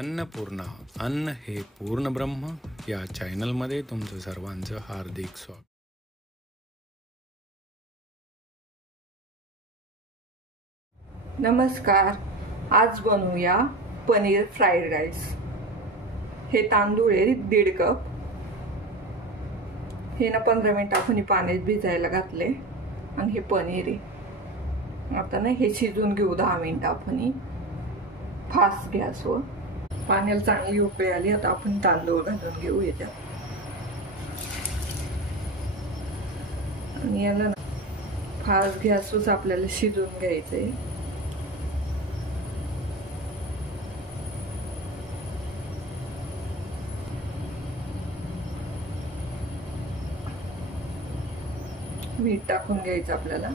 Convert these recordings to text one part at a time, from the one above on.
अन्नपूर्णा अन्न हे पूर्ण ब्रह्म या चॅनलमध्ये तुमचं सर्वांचं हार्दिक स्वागत। नमस्कार, आज बनवूया पनीर फ्राईड राईस। हे तांदूळ आहे 1.5 कप। हे ना 15 मिनिट आपण पाण्यात भिजायला घातले आणि हे पनीर आहे। आता ना हे शिजून घेऊ 10 मिनिट आपण फास्ट गॅसवर। पाण्याला चांगली उकळी आली, आता आपण तांदूळ घालून घेऊ याच्यात आणि याला फास्ट गॅसवर आपल्याला शिजून घ्यायचंय। मीठ टाकून घ्यायचं आपल्याला,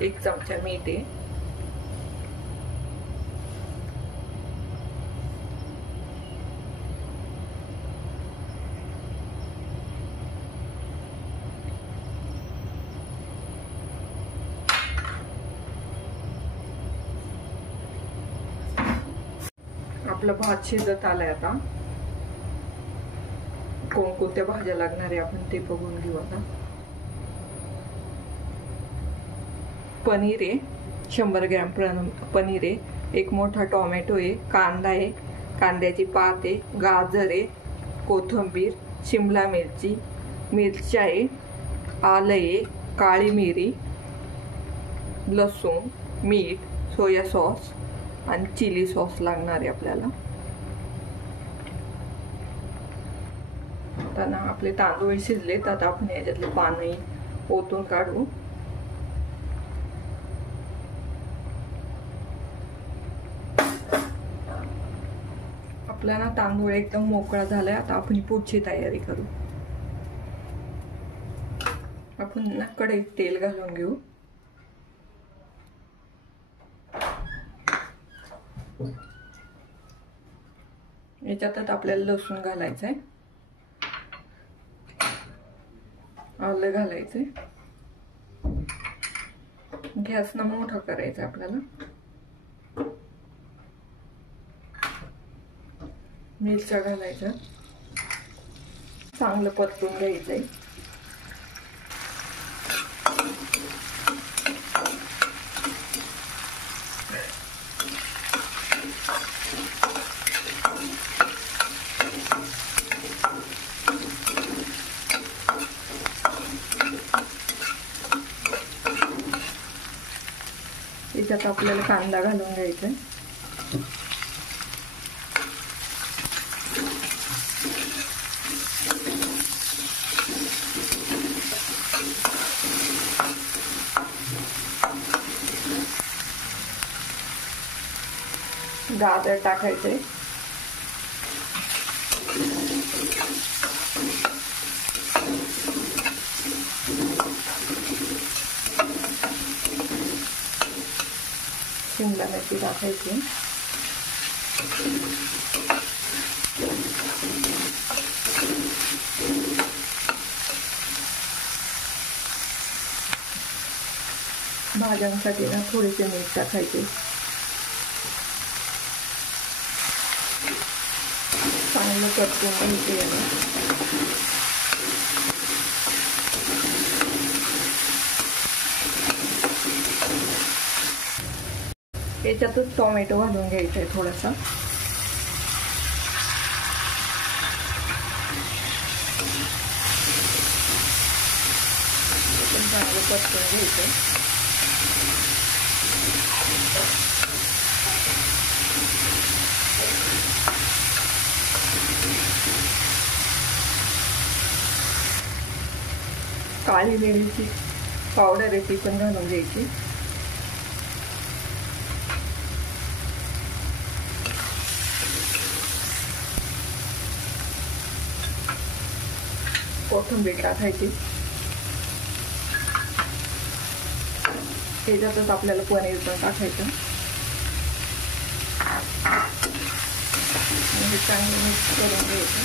1 चमचा मीठ आहे। आपला भात शिजत आलाय। आता कोणकोणत्या भाज्या लागणार आहे आपण ते बघून घेऊ। आता पनीर आहे 100 ग्रॅम पनीर आहे, 1 मोठा टोमॅटो आहे, कांदा आहे, कांद्याची पात आहे, गाजर आहे, कोथिंबीर, शिमला मिरची, मिरच्या आहे, आलं आहे, काळी मिरी, लसूण, मीठ, सोया सॉस आणि चिली सॉस लागणार आहे आपल्याला। आता ना आपले तांदूळ शिजलेत, आता आपण याच्यातले पाणी ओतून काढू। आपला ना तांदूळ एकदम मोकळा झालाय। आता आपण पुढची तयारी करू। आपण ना कढईत तेल घालून घेऊ। याच्यात आपल्याला लसूण घालायचंय, आलं घालायचंय, गॅस ना मोठा करायचा आपल्याला। मिरच्या घालायच्या, चांगलं परतून घ्यायचंय। याच्यात आपल्याला कांदा घालून घ्यायचा, गाजर टाकायचे, शिमला मिरची टाकायची, भाज्यांसाठी ना थोडेसे मीठ टाकायचे, चांगलं परतून घ्यायचे। याच्यातच टोमॅटो घालून घ्यायचा आहे थोडासा, चांगलं परतून घ्यायचं। काळी मिरीची पावडर आहे ती पण घालून घ्यायची, कोथिंबीर टाकायची। त्याच्यातच आपल्याला पनीर पण टाकायचं आणि हे चांगलं मिक्स करून घ्यायचं।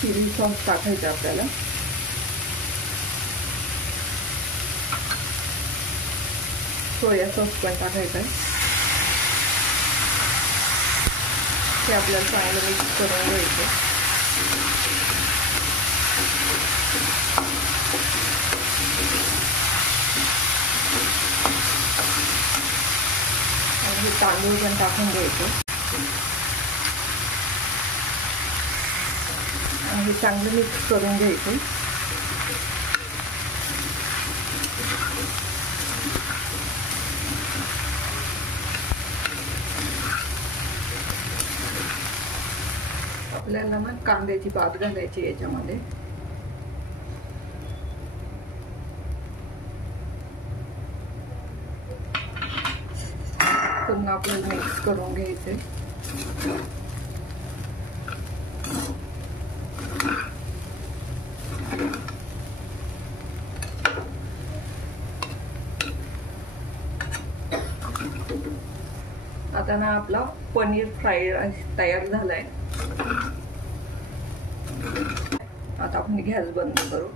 चिली सॉस टाकायचा आपल्याला। सोया सॉस पण टाकायचं आहे. ते आपल्याला चांगलं मिक्स करून घ्यायचं. आणि हे तांदूळ पण टाकून घ्यायचं आणि हे चांगलं मिक्स करून घ्यायचं. आपल्याला ना कांद्याची पात घालायची याच्यामध्ये. पुन्हा आपल्याला मिक्स करून घ्यायचे. आता ना आपला पनीर फ्राय तयार झालाय. आता आपण गॅस बंद करू.